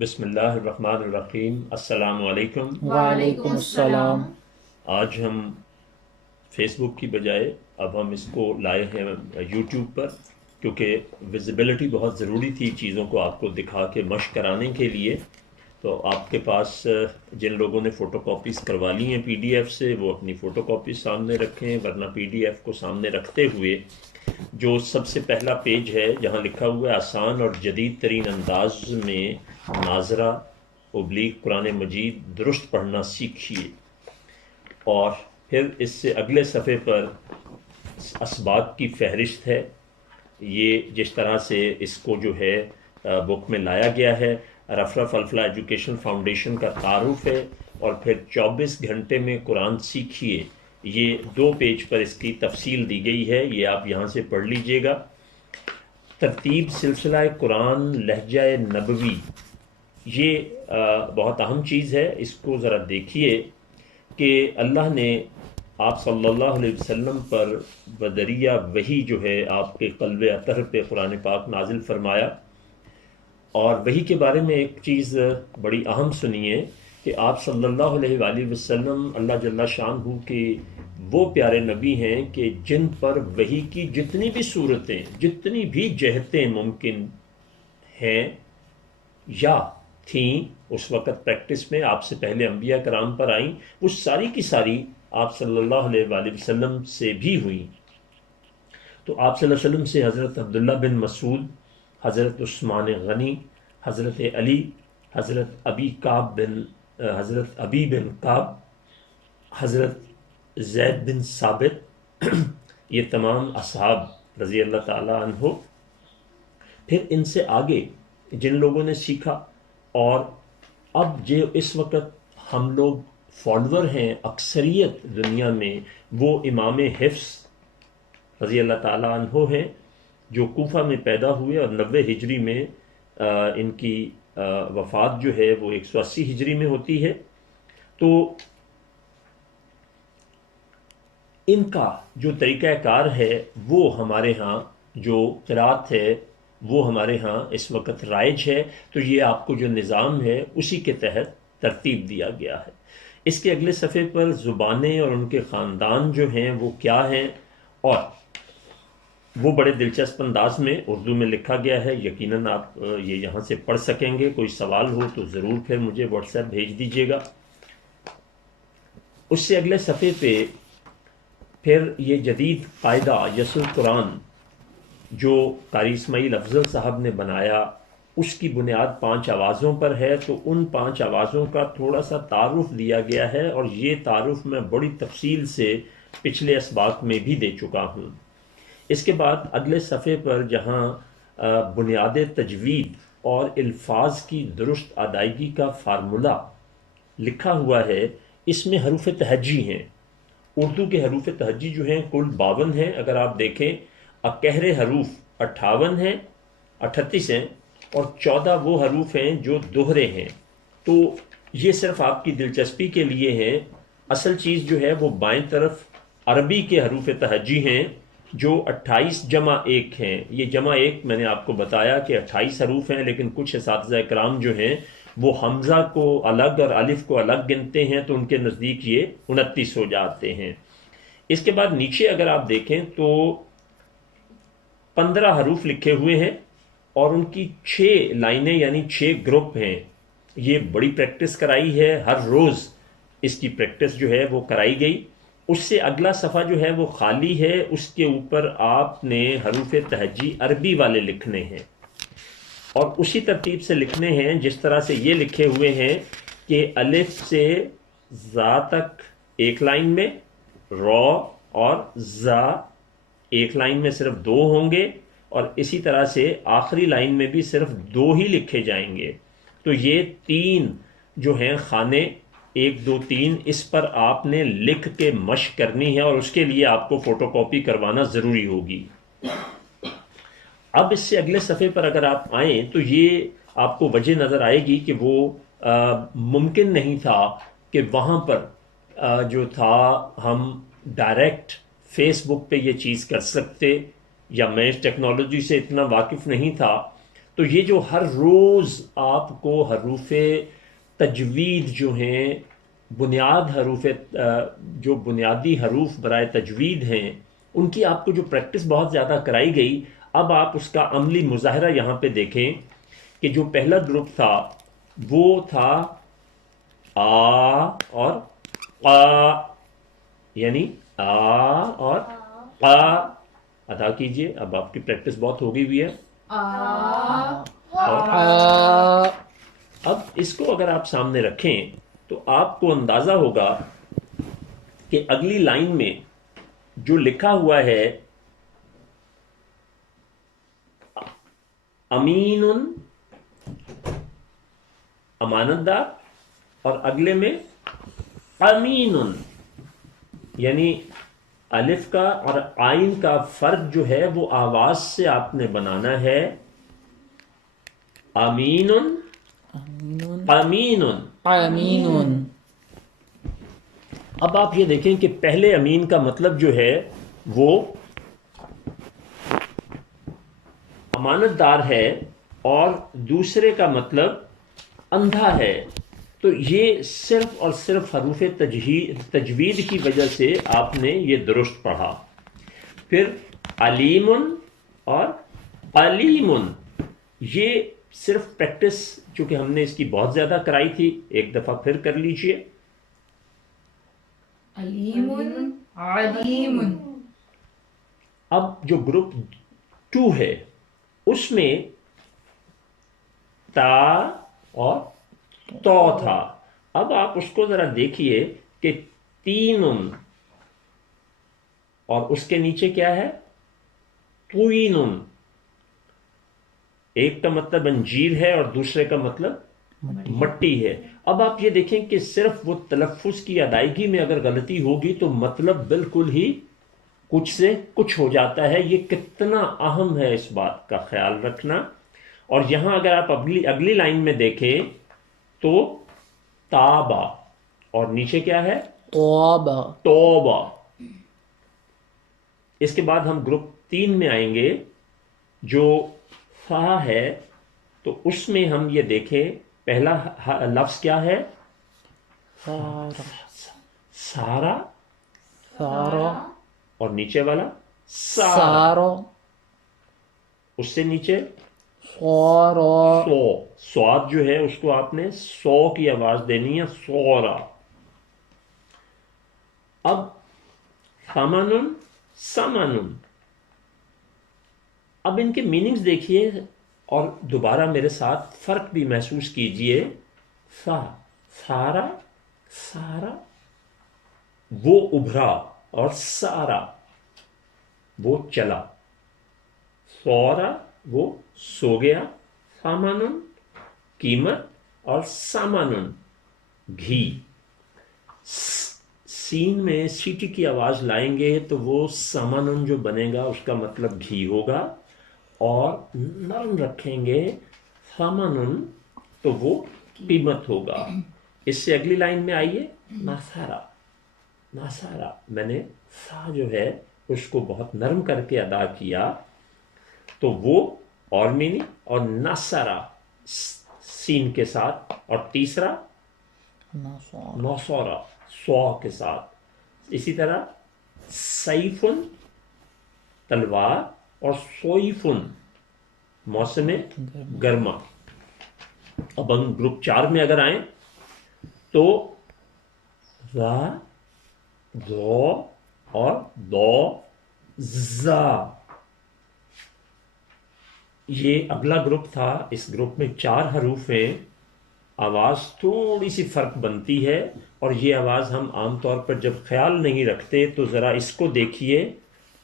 بسم اللہ الرحمن الرحیم۔ السلام علیکم۔ وعلیکم السلام۔ آج ہم فیس بک کی بجائے اب ہم اس کو لائے ہیں یوٹیوب پر، کیونکہ ویزیبلٹی بہت ضروری تھی چیزوں کو آپ کو دکھا کے مشق کرانے کے لیے۔ تو آپ کے پاس جن لوگوں نے فوٹو کاپیز کروا لی ہیں پی ڈی ایف سے، وہ اپنی فوٹو کاپیز سامنے رکھیں، ورنہ پی ڈی ایف کو سامنے رکھتے ہوئے جو سب سے پہلا پیج ہے جہاں لکھا ہوا ہے آسان اور جدید ترین انداز میں ناظرہ ابلیغ قرآن مجید درست پڑھنا سیکھیے، اور پھر اس سے اگلے صفحے پر اسباق کی فہرست ہے۔ یہ جس طرح سے اس کو جو ہے بک میں لایا گیا ہے، رفرف الفلاح ایجوکیشن فاؤنڈیشن کا تعارف ہے، اور پھر 24 گھنٹے میں قرآن سیکھیے، یہ 2 پیج پر اس کی تفصیل دی گئی ہے، یہ آپ یہاں سے پڑھ لیجئے گا۔ ترتیب سلسلہ قرآن لہجہ نبوی، یہ بہت اہم چیز ہے، اس کو ذرا دیکھیے کہ اللہ نے آپ صلی اللہ علیہ وسلم پر بدریہ وحی جو ہے آپ کے قلب اطہر پہ قرآن پاک نازل فرمایا۔ اور وحی کے بارے میں ایک چیز بڑی اہم سنیے کہ آپ صلی اللہ علیہ وآلہ وسلم اللہ جل شانہ کے وہ پیارے نبی ہیں کہ جن پر وحی کی جتنی بھی صورتیں، جتنی بھی جہتیں ممکن ہیں یا تھیں اس وقت پریکٹس میں، آپ سے پہلے انبیاء کرام پر آئیں، وہ ساری کی ساری آپ صلی اللہ علیہ وآلہ وسلم سے بھی ہوئیں۔ تو آپ صلی اللہ علیہ وسلم سے حضرت عبداللہ بن مسعود، حضرت عثمان غنی، حضرت علی، حضرت ابی بن کعب، حضرت زید بن ثابت، یہ تمام اصحاب رضی اللہ تعالی عنہ۔ پھر ان سے آگے جن لوگوں نے سیکھا، اور اب جو اس وقت ہم لوگ فالوور ہیں اکثریت دنیا میں، وہ امام حفظ رضی اللہ تعالیٰ عنہ ہیں، جو کوفہ میں پیدا ہوئے اور 90 ہجری میں ان کی وفات جو ہے وہ 180 ہجری میں ہوتی ہے۔ تو ان کا جو طریقہ کار ہے وہ ہمارے ہاں، جو قرات ہے وہ ہمارے ہاں اس وقت رائج ہے، تو یہ آپ کو جو نظام ہے اسی کے تحت ترتیب دیا گیا ہے۔ اس کے اگلے صفحے پر زبانیں اور ان کے خاندان جو ہیں وہ کیا ہیں، اور وہ بڑے دلچسپ انداز میں اردو میں لکھا گیا ہے، یقیناً آپ یہ یہاں سے پڑھ سکیں گے۔ کوئی سوال ہو تو ضرور پھر مجھے واٹس ایپ بھیج دیجیے گا۔ اس سے اگلے صفحے پہ پھر یہ جدید قاعدہ یس القرآن جو قاری اسماعیل افضل صاحب نے بنایا، اس کی بنیاد 5 آوازوں پر ہے۔ تو ان 5 آوازوں کا تھوڑا سا تعارف دیا گیا ہے، اور یہ تعارف میں بڑی تفصیل سے پچھلے اسباق میں بھی دے چکا ہوں۔ اس کے بعد اگلے صفحے پر جہاں بنیاد تجوید اور الفاظ کی درست ادائیگی کا فارمولہ لکھا ہوا ہے، اس میں حروف تہجی ہیں۔ اردو کے حروف تہجی جو ہیں کل 52 ہیں، اگر آپ دیکھیں اکہر حروف 58 ہیں، 38 ہیں، اور 14 وہ حروف ہیں جو دوہرے ہیں۔ تو یہ صرف آپ کی دلچسپی کے لیے ہیں، اصل چیز جو ہے وہ بائیں طرف عربی کے حروف تہجی ہیں جو 28 جمع 1 ہیں۔ یہ جمع 1 میں نے آپ کو بتایا کہ 28 حروف ہیں، لیکن کچھ اساتذہ کرام جو ہیں وہ حمزہ کو الگ اور الف کو الگ گنتے ہیں، تو ان کے نزدیک یہ 29 ہو جاتے ہیں۔ اس کے بعد نیچے اگر آپ دیکھیں تو 15 حروف لکھے ہوئے ہیں، اور ان کی 6 لائنیں یعنی 6 گروپ ہیں۔ یہ بڑی پریکٹس کرائی ہے، ہر روز اس کی پریکٹس جو ہے وہ کرائی گئی۔ اس سے اگلا صفحہ جو ہے وہ خالی ہے، اس کے اوپر آپ نے حروف تہجی عربی والے لکھنے ہیں، اور اسی ترتیب سے لکھنے ہیں جس طرح سے یہ لکھے ہوئے ہیں کہ الف سے زا تک ایک لائن میں، را اور زا ایک لائن میں صرف 2 ہوں گے، اور اسی طرح سے آخری لائن میں بھی صرف 2 ہی لکھے جائیں گے۔ تو یہ 3 جو ہیں خانے 1 2 3، اس پر آپ نے لکھ کے مشق کرنی ہے، اور اس کے لیے آپ کو فوٹو کاپی کروانا ضروری ہوگی۔ اب اس سے اگلے صفحے پر اگر آپ آئیں تو یہ آپ کو وجہ نظر آئے گی کہ وہ ممکن نہیں تھا کہ وہاں پر جو تھا ہم ڈائریکٹ فیس بک پہ یہ چیز کر سکتے، یا میں اس ٹیکنالوجی سے اتنا واقف نہیں تھا۔ تو یہ جو ہر روز آپ کو حروف تجوید جو ہیں، بنیاد حروف جو بنیادی حروف برائے تجوید ہیں، ان کی آپ کو جو پریکٹس بہت زیادہ کرائی گئی، اب آپ اس کا عملی مظاہرہ یہاں پہ دیکھیں کہ جو پہلا گروپ تھا وہ تھا آ اور قا، یعنی آ اور قا. ادا کیجئے، اب آپ کی پریکٹس بہت ہو گئی ہوئی ہے. اور اب اس کو اگر آپ سامنے رکھیں تو آپ کو اندازہ ہوگا کہ اگلی لائن میں جو لکھا ہوا ہے امین، امانت دار، اور اگلے میں امین، یعنی الف کا اور آئین کا فرق جو ہے وہ آواز سے آپ نے بنانا ہے. امین، امین. امین. اب آپ یہ دیکھیں کہ پہلے امین کا مطلب جو ہے وہ امانت دار ہے، اور دوسرے کا مطلب اندھا ہے. تو یہ صرف اور صرف حروف تجوید کی وجہ سے آپ نے یہ درست پڑھا. پھر علیم اور علیم، یہ صرف پریکٹس چونکہ ہم نے اس کی بہت زیادہ کرائی تھی، ایک دفعہ پھر کر لیجئے. علیم علیم. اب جو گروپ 2 ہے اس میں تا اور تو تھا. اب آپ اس کو ذرا دیکھیے کہ تین، اور اس کے نیچے کیا ہے طوین. ایک کا مطلب انجیر ہے اور دوسرے کا مطلب مٹی ہے. اب آپ یہ دیکھیں کہ صرف وہ تلفظ کی ادائیگی میں اگر غلطی ہوگی تو مطلب بالکل ہی کچھ سے کچھ ہو جاتا ہے. یہ کتنا اہم ہے اس بات کا خیال رکھنا. اور یہاں اگر آپ اگلی لائن میں دیکھیں تو تابا، اور نیچے کیا ہے توبہ. توبہ. اس کے بعد ہم گروپ 3 میں آئیں گے جو فا ہے. تو اس میں ہم یہ دیکھیں پہلا لفظ کیا ہے سارا، سارا. اور نیچے والا سارا. سارا. اس سے نیچے سارا. سو. سواد جو ہے اس کو آپ نے سو کی آواز دینی ہے، سورا. اب سمن، سمن. اب ان کے میننگز دیکھیے اور دوبارہ میرے ساتھ فرق بھی محسوس کیجئے. سارا، سارا وہ ابھرا، اور سارا وہ چلا. سورا وہ سو گیا. سامانن قیمت، اور سامانن گھی. سین میں سیٹی کی آواز لائیں گے تو وہ سامانن جو بنے گا اس کا مطلب گھی ہوگا، اور نرم رکھیں گے سامانن تو وہ قیمت ہوگا. اس سے اگلی لائن میں آئیے ناسارا. ناسارا میں نے سا جو ہے اس کو بہت نرم کر کے ادا کیا تو وہ اور مینی، اور ناسارا سین کے ساتھ، اور تیسرا نوسورا سو کے ساتھ. اسی طرح سیفن تلوار، اور سوئفن موسم گرما. اب ہم گروپ 4 میں اگر آئیں تو را، دو اور دو، زا. یہ اگلا گروپ تھا. اس گروپ میں 4 حروف ہیں. آواز تھوڑی سی فرق بنتی ہے، اور یہ آواز ہم عام طور پر جب خیال نہیں رکھتے تو ذرا اس کو دیکھیے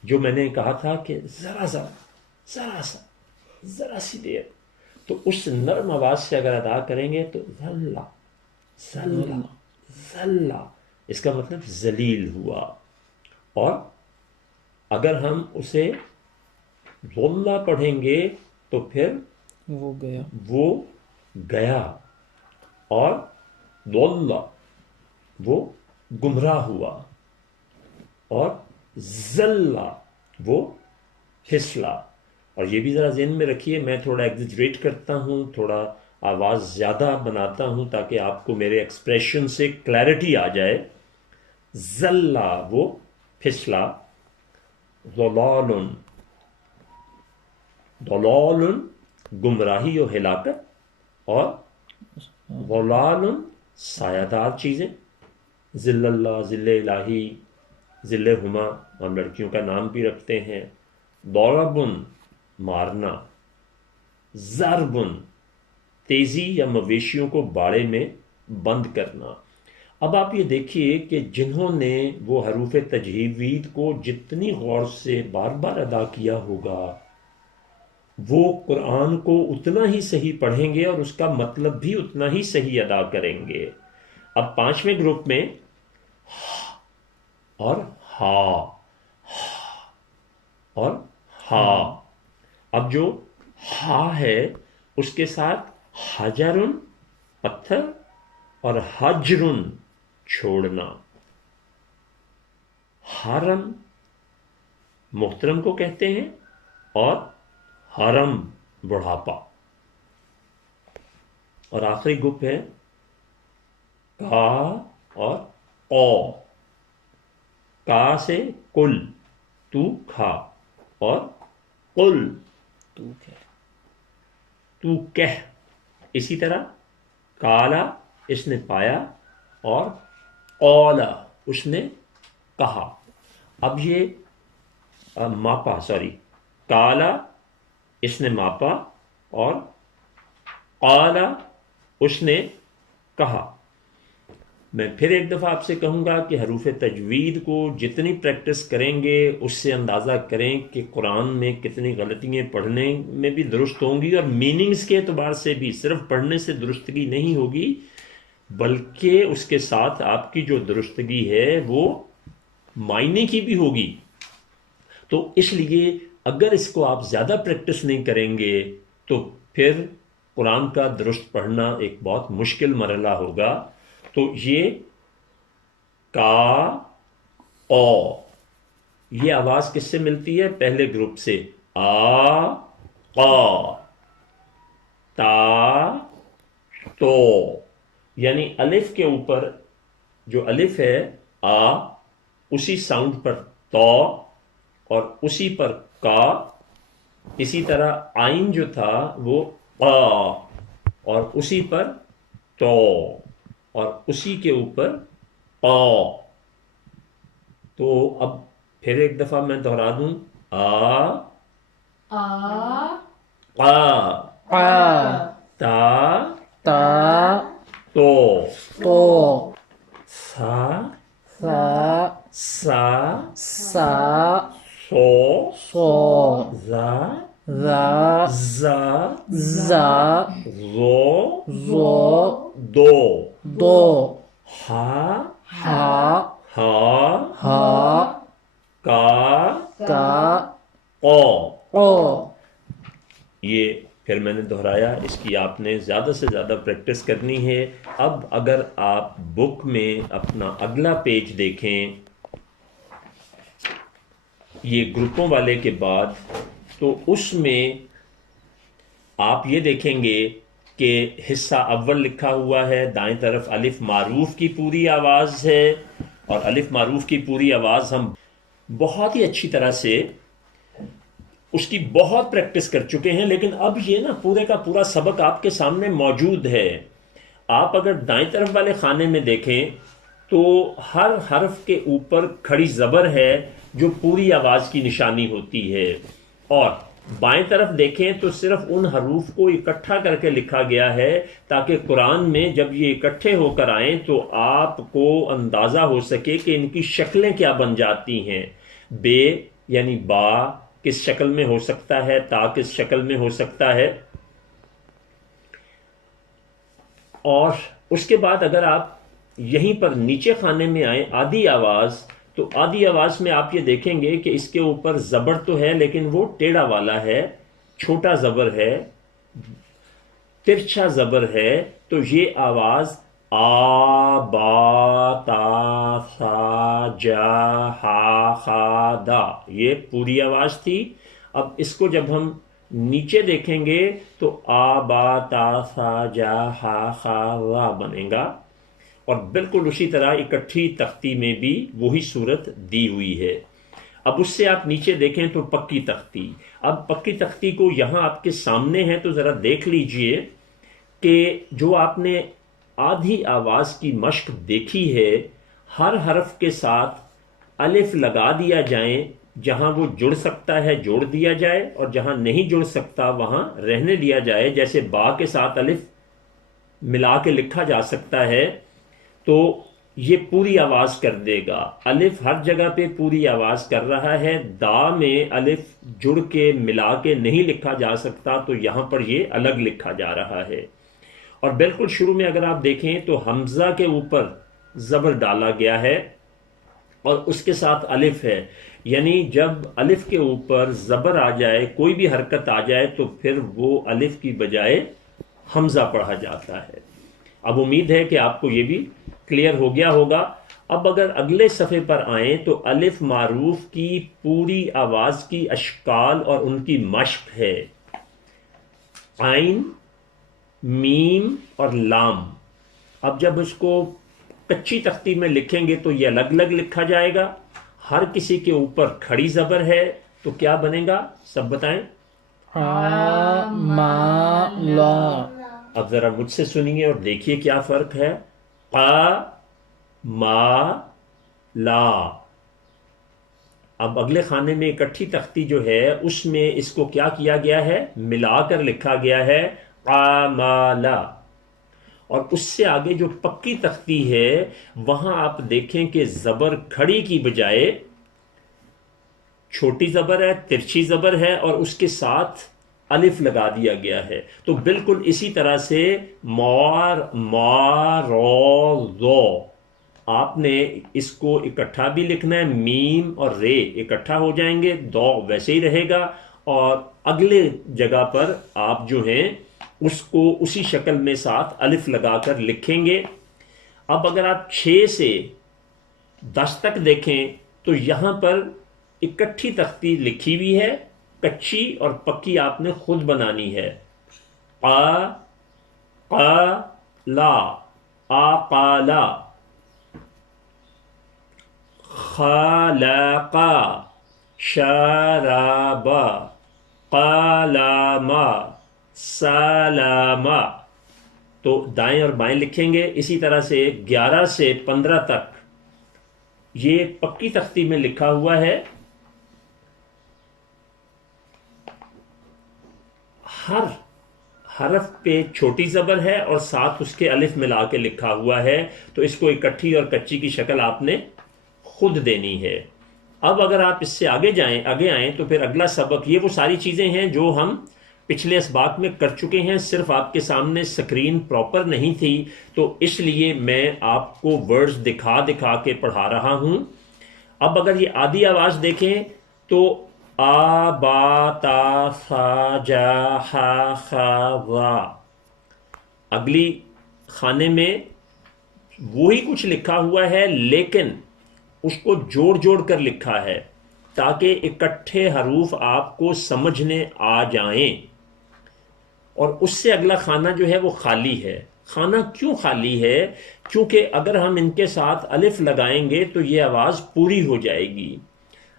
جو میں نے کہا تھا کہ ذرا سی دیر. تو اس نرم آواز سے اگر ادا کریں گے تو ذلہ، ذلہ، ذلہ، اس کا مطلب ذلیل ہوا. اور اگر ہم اسے ذلہ پڑھیں گے تو پھر وہ گیا. وہ گیا، اور ضل وہ گمراہ ہوا، اور زلہ وہ پھسلا. اور یہ بھی ذرا ذہن میں رکھیے، میں تھوڑا ایگزیجریٹ کرتا ہوں، تھوڑا آواز زیادہ بناتا ہوں تاکہ آپ کو میرے ایکسپریشن سے کلیئرٹی آ جائے. زلا وہ پھسلا، ضلال ضلال گمراہی و ہلاکت، اور ضلال سایہ دار چیزیں. ذل اللہ، ذل الہی، ذل ہما ہم لڑکیوں کا نام بھی رکھتے ہیں. ضربن مارنا، ضربن تیزی یا مویشیوں کو باڑے میں بند کرنا. اب آپ یہ دیکھیے کہ جنہوں نے وہ حروف تجوید کو جتنی غور سے بار بار ادا کیا ہوگا وہ قرآن کو اتنا ہی صحیح پڑھیں گے اور اس کا مطلب بھی اتنا ہی صحیح ادا کریں گے. اب 5ویں گروپ میں اور ہا اور ہا. اب جو ہا ہے اس کے ساتھ حجرن پتھر اور حجرن چھوڑنا. حرم محترم کو کہتے ہیں اور حرم بڑھاپا. اور آخری گروپ ہے کا اور قو. کا سے کل تو کھا، اور قل تو کہہ. اسی طرح کالا اس نے پایا، اور قولا اس نے کہا. اب یہ ماپا، سوری، کالا اس نے ماپا اور قالا اس نے کہا. میں پھر ایک دفعہ آپ سے کہوں گا کہ حروف تجوید کو جتنی پریکٹس کریں گے اس سے اندازہ کریں کہ قرآن میں کتنی غلطیاں پڑھنے میں بھی درست ہوں گی، اور میننگز کے اعتبار سے بھی صرف پڑھنے سے درستگی نہیں ہوگی بلکہ اس کے ساتھ آپ کی جو درستگی ہے وہ معنی کی بھی ہوگی. تو اس لیے اگر اس کو آپ زیادہ پریکٹس نہیں کریں گے تو پھر قرآن کا درست پڑھنا ایک بہت مشکل مرحلہ ہوگا. تو یہ کا او یہ آواز کس سے ملتی ہے؟ پہلے گروپ سے آ قا، تا تو، یعنی الف کے اوپر جو الف ہے آ، اسی ساؤنڈ پر تو، اور اسی پر کا. اسی طرح آئین جو تھا وہ قا، اور اسی پر تو، اور اسی کے اوپر قا. تو اب پھر ایک دفعہ میں دہرا دوں، آ قا، قا، تا تا تو، سا سا، سا سا، سو سو، زا زا، زا زا، زو زو، دو دو، ہا ہا، ہا ہا، کا کا، او. او. یہ پھر میں نے دہرایا، اس کی آپ نے زیادہ سے زیادہ پریکٹس کرنی ہے. اب اگر آپ بک میں اپنا اگلا پیج دیکھیں یہ گروپوں والے کے بعد، تو اس میں آپ یہ دیکھیں گے کہ حصہ اول لکھا ہوا ہے، دائیں طرف الف معروف کی پوری آواز ہے، اور الف معروف کی پوری آواز ہم بہت ہی اچھی طرح سے اس کی بہت پریکٹس کر چکے ہیں. لیکن اب یہ نا پورے کا پورا سبق آپ کے سامنے موجود ہے. آپ اگر دائیں طرف والے خانے میں دیکھیں تو ہر حرف کے اوپر کھڑی زبر ہے جو پوری آواز کی نشانی ہوتی ہے، اور بائیں طرف دیکھیں تو صرف ان حروف کو اکٹھا کر کے لکھا گیا ہے تاکہ قرآن میں جب یہ اکٹھے ہو کر آئیں تو آپ کو اندازہ ہو سکے کہ ان کی شکلیں کیا بن جاتی ہیں. بے یعنی با کس شکل میں ہو سکتا ہے، تا کس شکل میں ہو سکتا ہے. اور اس کے بعد اگر آپ یہیں پر نیچے خانے میں آئیں آدھی آواز، تو آدھی آواز میں آپ یہ دیکھیں گے کہ اس کے اوپر زبر تو ہے لیکن وہ ٹیڑھا والا ہے، چھوٹا زبر ہے، ترچھا زبر ہے. تو یہ آواز آ با تا ثا جا ہا خا دا، یہ پوری آواز تھی. اب اس کو جب ہم نیچے دیکھیں گے تو آ با تا سا جا ہا خا وا بنے گا، اور بالکل اسی طرح اکٹھی تختی میں بھی وہی صورت دی ہوئی ہے۔ اب اس سے آپ نیچے دیکھیں تو پکی تختی، اب پکی تختی کو یہاں آپ کے سامنے ہے تو ذرا دیکھ لیجئے کہ جو آپ نے آدھی آواز کی مشق دیکھی ہے، ہر حرف کے ساتھ الف لگا دیا جائیں، جہاں وہ جڑ سکتا ہے جوڑ دیا جائے، اور جہاں نہیں جڑ سکتا وہاں رہنے دیا جائے۔ جیسے با کے ساتھ الف ملا کے لکھا جا سکتا ہے تو یہ پوری آواز کر دے گا، الف ہر جگہ پہ پوری آواز کر رہا ہے، دا میں الف جڑ کے ملا کے نہیں لکھا جا سکتا تو یہاں پر یہ الگ لکھا جا رہا ہے۔ اور بالکل شروع میں اگر آپ دیکھیں تو حمزہ کے اوپر زبر ڈالا گیا ہے اور اس کے ساتھ الف ہے، یعنی جب الف کے اوپر زبر آ جائے، کوئی بھی حرکت آ جائے تو پھر وہ الف کی بجائے حمزہ پڑھا جاتا ہے۔ اب امید ہے کہ آپ کو یہ بھی کلیئر ہو گیا ہوگا۔ اب اگر اگلے صفحے پر آئیں تو الف معروف کی پوری آواز کی اشکال اور ان کی مشق ہے، عین، میم اور لام۔ اب جب اس کو کچی تختی میں لکھیں گے تو یہ الگ الگ لکھا جائے گا، ہر کسی کے اوپر کھڑی زبر ہے تو کیا بنے گا، سب بتائیں۔ آ ما لا۔ اب ذرا مجھ سے سنیے اور دیکھیے کیا فرق ہے، آ ما لا۔ اب اگلے خانے میں اکٹھی تختی جو ہے اس میں اس کو کیا کیا گیا ہے، ملا کر لکھا گیا ہے آ ما لا۔ اور اس سے آگے جو پکی تختی ہے وہاں آپ دیکھیں کہ زبر کھڑی کی بجائے چھوٹی زبر ہے، ترچھی زبر ہے، اور اس کے ساتھ الف لگا دیا گیا ہے۔ تو بالکل اسی طرح سے مار ما رو زو، آپ نے اس کو اکٹھا بھی لکھنا ہے، میم اور رے اکٹھا ہو جائیں گے، دو ویسے ہی رہے گا، اور اگلے جگہ پر آپ جو ہیں اس کو اسی شکل میں ساتھ الف لگا کر لکھیں گے۔ اب اگر آپ 6 سے 10 تک دیکھیں تو یہاں پر اکٹھی تختی لکھی ہوئی ہے، کچی اور پکی آپ نے خود بنانی ہے، لا، آقالا، خالقا، شرابا، قالاما، سالاما۔ تو دائیں اور بائیں لکھیں گے، اسی طرح سے 11 سے 15 تک یہ پکی تختی میں لکھا ہوا ہے، ہر حرف پہ چھوٹی زبر ہے اور ساتھ اس کے الف ملا کے لکھا ہوا ہے، تو اس کو اکٹھی اور کچی کی شکل آپ نے خود دینی ہے۔ اب اگر آپ اس سے آگے آئیں تو پھر اگلا سبق، یہ وہ ساری چیزیں ہیں جو ہم پچھلے اسباق میں کر چکے ہیں، صرف آپ کے سامنے سکرین پراپر نہیں تھی تو اس لیے میں آپ کو ورڈز دکھا دکھا کے پڑھا رہا ہوں۔ اب اگر یہ آدھی آواز دیکھیں تو آ با تا سا جا ہا خا وا، اگلی خانے میں وہی کچھ لکھا ہوا ہے لیکن اس کو جوڑ جوڑ کر لکھا ہے تاکہ اکٹھے حروف آپ کو سمجھنے آ جائیں، اور اس سے اگلا خانہ جو ہے وہ خالی ہے۔ خانہ کیوں خالی ہے؟ کیونکہ اگر ہم ان کے ساتھ الف لگائیں گے تو یہ آواز پوری ہو جائے گی،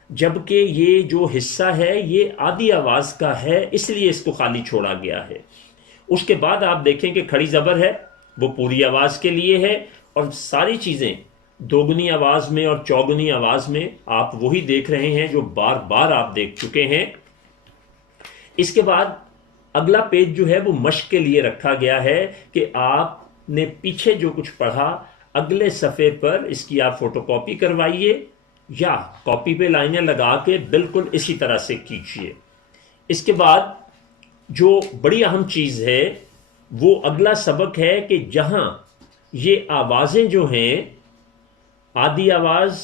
جبکہ یہ جو حصہ ہے یہ آدھی آواز کا ہے، اس لیے اس کو خالی چھوڑا گیا ہے۔ اس کے بعد آپ دیکھیں کہ کھڑی زبر ہے، وہ پوری آواز کے لیے ہے، اور ساری چیزیں دوگنی آواز میں اور چوگنی آواز میں آپ وہی دیکھ رہے ہیں جو بار بار آپ دیکھ چکے ہیں۔ اس کے بعد اگلا پیج جو ہے وہ مشق کے لیے رکھا گیا ہے کہ آپ نے پیچھے جو کچھ پڑھا اگلے صفحے پر اس کی آپ فوٹو کاپی کروائیے یا کاپی پہ لائنیں لگا کے بالکل اسی طرح سے کیجیے۔ اس کے بعد جو بڑی اہم چیز ہے وہ اگلا سبق ہے کہ جہاں یہ آوازیں جو ہیں، آدھی آواز،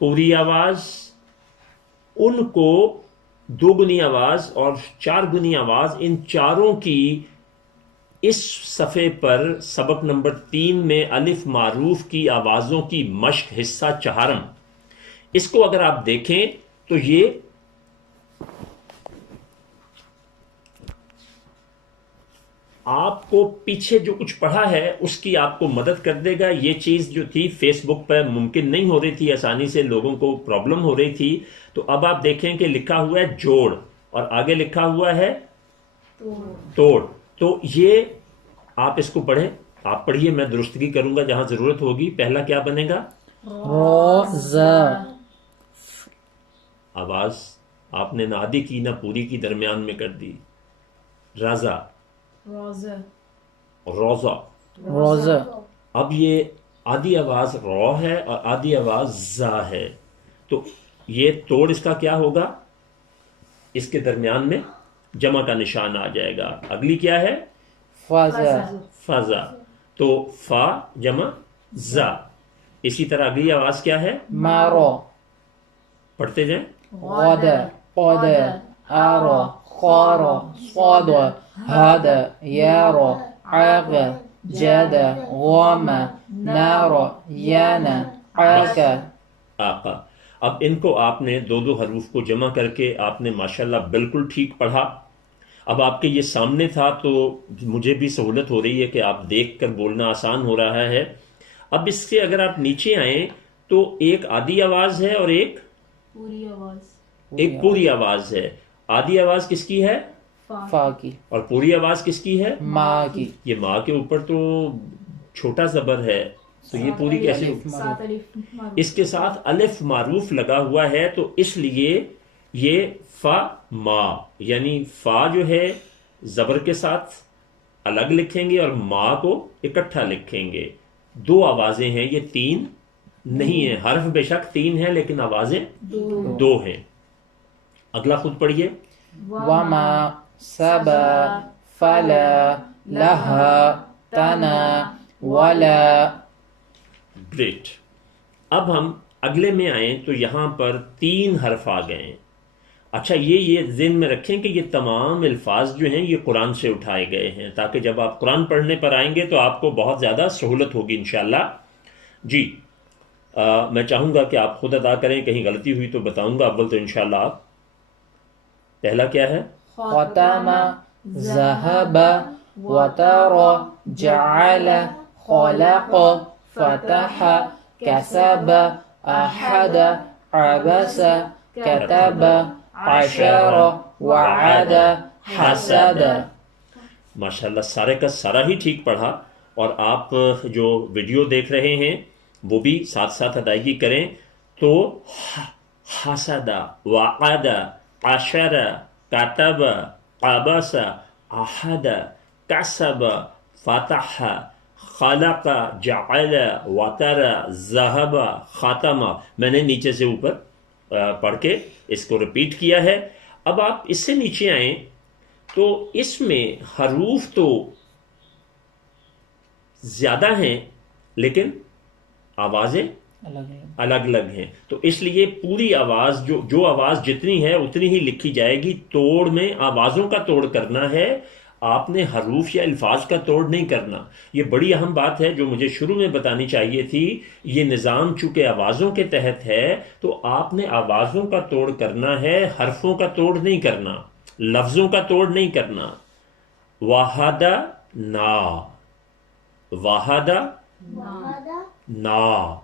پوری آواز، ان کو دوگنی آواز اور چار گنی آواز، ان چاروں کی اس صفحے پر سبق نمبر 3 میں الف معروف کی آوازوں کی مشق حصہ 4، اس کو اگر آپ دیکھیں تو یہ آپ کو پیچھے جو کچھ پڑھا ہے اس کی آپ کو مدد کر دے گا. یہ چیز جو تھی فیس بک پہ ممکن نہیں ہو رہی تھی، آسانی سے لوگوں کو پرابلم ہو رہی تھی. تو اب آپ دیکھیں کہ لکھا ہوا ہے جوڑ اور آگے لکھا ہوا ہے توڑ. تو یہ آپ اس کو پڑھیں، آپ پڑھیے، میں درستگی کروں گا جہاں ضرورت ہوگی. پہلا کیا بنے گا؟ روزہ. آواز آپ نے نہ آدھی کی نہ پوری کی، درمیان میں کر دی. رضا، روزہ روزہ. روزہ. اب یہ آدھی آواز رو ہے اور آدھی آواز زا ہے، تو یہ توڑ اس کا کیا ہوگا؟ اس کے درمیان میں جمع کا نشان آ جائے گا. اگلی کیا ہے؟ فضا. فضا. تو فا جمع زا. اسی طرح اگلی آواز کیا ہے؟ مارو. پڑھتے جائیں. غدا. قدا. آرو. خارو. صادو. هذا. يارو. عاقا. جادا. غوما. نارو. يانا. عاكا. آقا. اب ان کو آپ نے دو دو حروف کو جمع کر کے آپ نے ماشاءاللہ بالکل ٹھیک پڑھا. اب آپ کے یہ سامنے تھا تو مجھے بھی سہولت ہو رہی ہے کہ آپ دیکھ کر بولنا آسان ہو رہا ہے. اب اس سے اگر آپ نیچے آئیں تو ایک آدھی آواز ہے اور ایک پوری آواز ہے. آدھی آواز کس کی ہے؟ فا کی. اور پوری آواز کس کی ہے؟ ما کی. یہ ماں کے اوپر تو چھوٹا زبر ہے، تو یہ پوری کیسے ہوگی؟ اس کے ساتھ الف معروف لگا ہوا ہے، تو اس لیے یہ فا ما، یعنی فا جو ہے زبر کے ساتھ الگ لکھیں گے اور ما کو اکٹھا لکھیں گے. دو آوازیں ہیں، یہ تین نہیں ہیں. حرف بے شک تین ہیں لیکن آوازیں دو ہیں. اگلا خود پڑھیے. وما سبا فلا لها تنا ولا. گریٹ. اب ہم اگلے میں آئیں تو یہاں پر تین حرف آ گئے ہیں. اچھا یہ ذہن میں رکھیں کہ یہ تمام الفاظ جو ہیں یہ قرآن سے اٹھائے گئے ہیں، تاکہ جب آپ قرآن پڑھنے پر آئیں گے تو آپ کو بہت زیادہ سہولت ہوگی انشاءاللہ. جی میں چاہوں گا کہ آپ خود ادا کریں، کہیں غلطی ہوئی تو بتاؤں گا. اول تو انشاءاللہ آپ پہلا کیا ہے؟ ختم. ذهب. وتر. جعل. خلق. فتح. كسب. أحد. عبس. كتب. عشر. وعد. حسد. ماشاءاللہ سارے کا سارا ہی ٹھیک پڑھا. اور آپ جو ویڈیو دیکھ رہے ہیں وہ بھی ساتھ ساتھ ادائیگی کریں. تو حسد، وعد، عشر، کتب، عبس، احد، کسب، فتح، خلق، جعل، وتر، ذهب، ختم. میں نے نیچے سے اوپر پڑھ کے اس کو ریپیٹ کیا ہے. اب آپ اس سے نیچے آئیں تو اس میں حروف تو زیادہ ہیں لیکن آوازیں الگ الگ ہیں. تو اس لیے پوری آواز جو آواز جتنی ہے اتنی ہی لکھی جائے گی. توڑ میں آوازوں کا توڑ کرنا ہے، آپ نے حروف یا الفاظ کا توڑ نہیں کرنا. یہ بڑی اہم بات ہے جو مجھے شروع میں بتانی چاہیے تھی. یہ نظام چونکہ آوازوں کے تحت ہے تو آپ نے آوازوں کا توڑ کرنا ہے، حرفوں کا توڑ نہیں کرنا، لفظوں کا توڑ نہیں کرنا. واحد نا، واحد نا،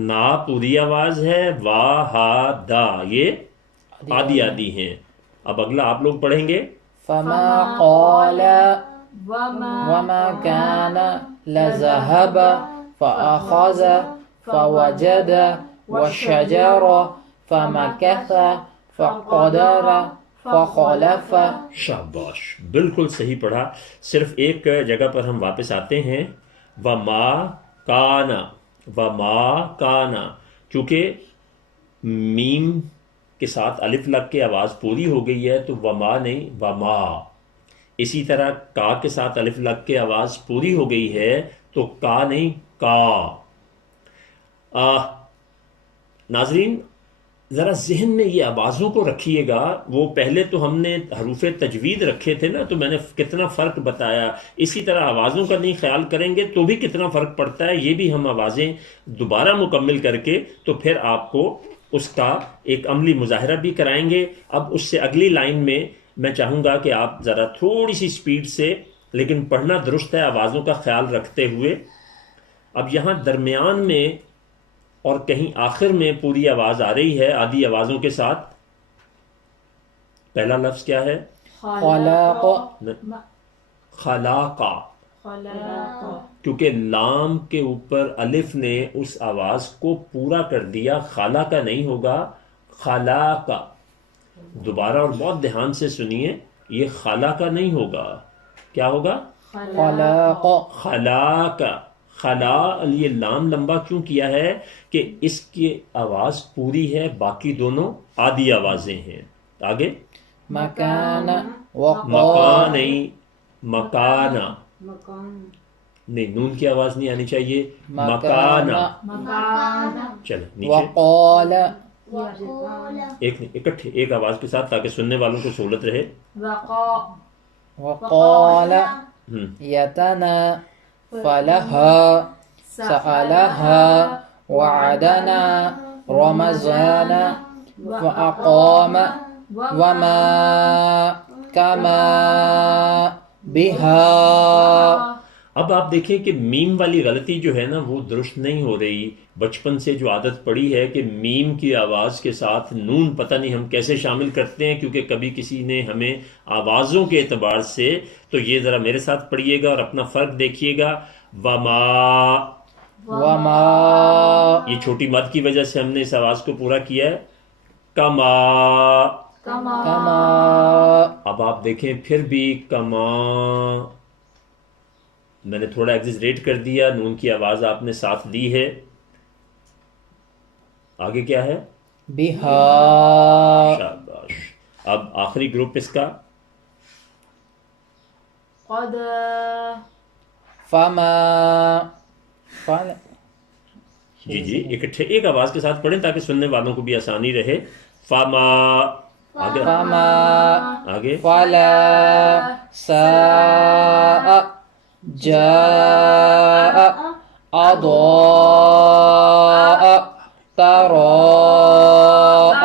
نا پوری آواز ہے، واحدہ یہ آدھی آدھی ہیں. اب اگلا آپ لوگ پڑھیں گے. فما قال وما كان لذهب فأخذ فوجد والشجر فمكث فقدر فخلف. شاباش، بالکل صحیح پڑھا. صرف ایک جگہ پر ہم واپس آتے ہیں. وما کانا، وما کانا، چونکہ میم کے ساتھ الف لگ کے آواز پوری ہو گئی ہے تو وما نہیں وما. اسی طرح کا کے ساتھ الف لگ کے آواز پوری ہو گئی ہے تو کا نہیں کا. ناظرین ذرا ذہن میں یہ آوازوں کو رکھیے گا. وہ پہلے تو ہم نے حروف تجوید رکھے تھے نا، تو میں نے کتنا فرق بتایا. اسی طرح آوازوں کا نہیں خیال کریں گے تو بھی کتنا فرق پڑتا ہے. یہ بھی ہم آوازیں دوبارہ مکمل کر کے تو پھر آپ کو اس کا ایک عملی مظاہرہ بھی کرائیں گے. اب اس سے اگلی لائن میں چاہوں گا کہ آپ ذرا تھوڑی سی سپیڈ سے لیکن پڑھنا درست ہے آوازوں کا خیال رکھتے ہوئے. اب یہاں درمیان میں اور کہیں آخر میں پوری آواز آ رہی ہے آدھی آوازوں کے ساتھ. پہلا لفظ کیا ہے؟ خلق خلاقہ، کیونکہ لام کے اوپر الف نے اس آواز کو پورا کر دیا. خالہ کا نہیں ہوگا، خلا کا. دوبارہ اور بہت دھیان سے سنیے، یہ خالہ کا نہیں ہوگا. کیا ہوگا؟ خلق. خلا کا. خلا، یہ لام لمبا کیوں کیا ہے کہ اس کی آواز پوری ہے، باقی دونوں آدھی آوازیں ہیں. آگے مکان مکان وقال نہیں، مکانا نہیں، نون کی آواز نہیں آنی چاہیے. مکانا. چلیں نیچے وقال ایک اکٹھے ایک آواز کے ساتھ تاکہ سننے والوں کو سہولت رہے. وقال ہم یتنا فلها سألها وعدنا رمضان وأقام وما كما بها. اب آپ دیکھیں کہ میم والی غلطی جو ہے نا وہ درست نہیں ہو رہی. بچپن سے جو عادت پڑی ہے کہ میم کی آواز کے ساتھ نون پتہ نہیں ہم کیسے شامل کرتے ہیں، کیونکہ کبھی کسی نے ہمیں آوازوں کے اعتبار سے، تو یہ ذرا میرے ساتھ پڑھیے گا اور اپنا فرق دیکھیے گا. وما، وما یہ چھوٹی مد کی وجہ سے ہم نے اس آواز کو پورا کیا ہے. کما. كما اب آپ دیکھیں پھر بھی کما، میں نے تھوڑا ایگزیجریٹ کر دیا، نون کی آواز آپ نے ساتھ دی ہے. آگے کیا ہے؟ بها. شاباش. اب آخری گروپ اس کا قد فما فعل. جی اکٹھے ایک آواز کے ساتھ پڑھیں تاکہ سننے والوں کو بھی آسانی رہے. فما. آگے فما آگے فلا ساء جاء أضاء تراء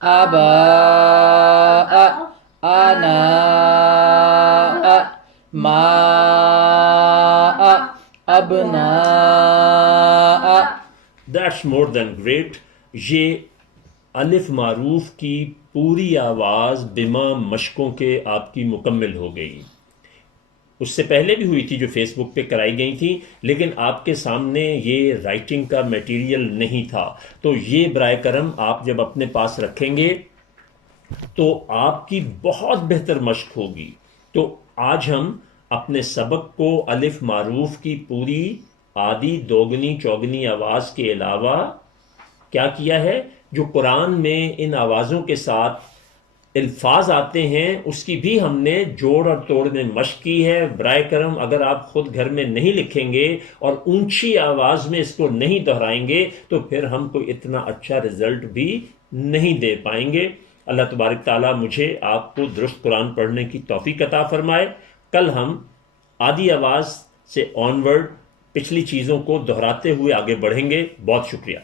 أباء أناء ماء أبناء. That's more then great. یہ الف معروف کی پوری آواز بما مشقوں کے آپ کی مکمل ہو گئی. اس سے پہلے بھی ہوئی تھی جو فیس بک پہ کرائی گئی تھی، لیکن آپ کے سامنے یہ رائٹنگ کا میٹیریل نہیں تھا. تو یہ برائے کرم آپ جب اپنے پاس رکھیں گے تو آپ کی بہت بہتر مشق ہوگی. تو آج ہم اپنے سبق کو الف معروف کی پوری آدھی دوگنی چوگنی آواز کے علاوہ کیا کیا ہے، جو قرآن میں ان آوازوں کے ساتھ الفاظ آتے ہیں اس کی بھی ہم نے جوڑ اور توڑ میں مشق کی ہے. برائے کرم اگر آپ خود گھر میں نہیں لکھیں گے اور اونچی آواز میں اس کو نہیں دہرائیں گے تو پھر ہم کو اتنا اچھا رزلٹ بھی نہیں دے پائیں گے. اللہ تبارک تعالیٰ مجھے آپ کو درست قرآن پڑھنے کی توفیق عطا فرمائے. کل ہم آدھی آواز سے آن ورڈ پچھلی چیزوں کو دہراتے ہوئے آگے بڑھیں گے. بہت شکریہ.